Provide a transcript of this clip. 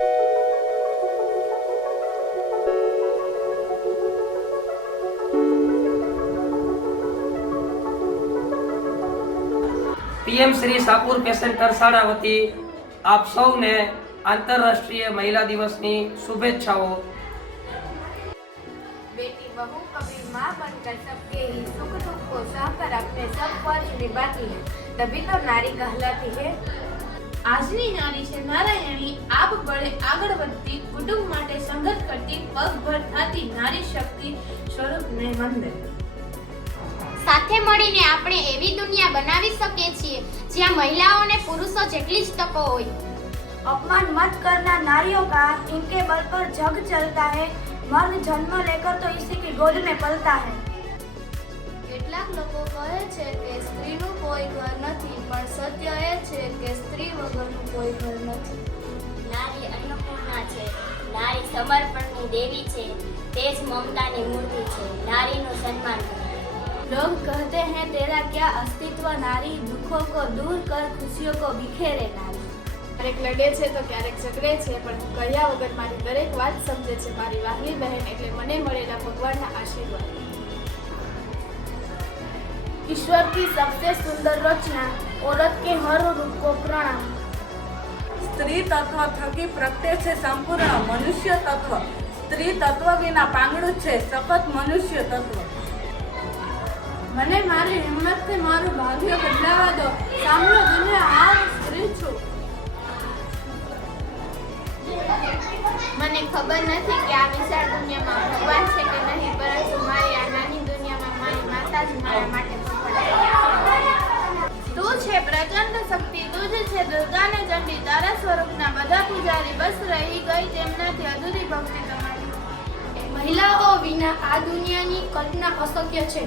PM Shri Sapur પેસેન્ટર શાળા વતી આપ સૌને આંતરરાષ્ટ્રીય મહિલા દિવસની શુભેચ્છાઓ। बेटी बहू कभी माँ बनकर सबके ही सुख दुख को सहकर अपने सब फर्ज निभाती है, तभी तो नारी कहलाती है। આજની નારી છે નારાયણી, આપ બળે આગળ વધતી, કુટુંબ માટે સંઘર્ષ કરતી, પગભર થતી નારી શક્તિ સ્વરૂપને વંદન। સાથે મળીને આપણે એવી દુનિયા બનાવી શકીએ છીએ જ્યાં महिलाओं पुरुषों જેટલી જ તકો હોય। अपमान मत करना नारियों का, इनके बल पर जग चलता है। मर्द जन्म लेकर तो इसी की गोद में पलता है। કેટલાક લોકો કહે છે કે સ્ત્રીનું કોઈ ઘર નથી, પણ સત્ય એ છે કે સ્ત્રી વગરનું કોઈ ઘર નથી। નારી અન્નપૂર્ણા છે, નારી સમર્પણની દેવી છે, તેજ મમતાની મૂર્તિ છે, નારીનું સન્માન કરો। लोग कहते हैं तेरा क्या अस्तित्व नारी, दुखों को दूर कर खुशियों को बिखेरे नारी। ક્યારેક લડે છે તો ક્યારેક ઝઘડે છે, પણ કહ્યા વગર મારી દરેક વાત સમજે છે મારી વહાલી બહેન, એટલે મને મળેલા ભગવાનના આશીર્વાદ। ईश्वर की सबसे सुंदर रचना, औरत के हर रूप को प्रणाम। स्त्री तत्व थकी प्रगटे छे संपूर्ण मनुष्य तत्व, स्त्री तत्व विना પાંગળું છે સખત મનુષ્ય તત્વ। મને મારી હિંમતથી મારું ભાગ્ય બદલાવા દો, સાંભળો દુનિયા, આ સ્ત્રી છું। મને ખબર નથી કે આ વિશાળ દુનિયામાં ભગવાન છે કે નહીં, પરંતુ મારી આ નાની દુનિયામાં મારી માતા જ મારા માટે સફળ છે। તું છે પ્રચંડ શક્તિ, તું જ છે દુર્ગા ને ચંડી, તારા સ્વરૂપના બધા પૂજારી, બસ રહી ગઈ તેમનાથી અધૂરી ભક્તિ તમારી। महिलाओं विना आ दुनिया की कल्पना अशक्य है।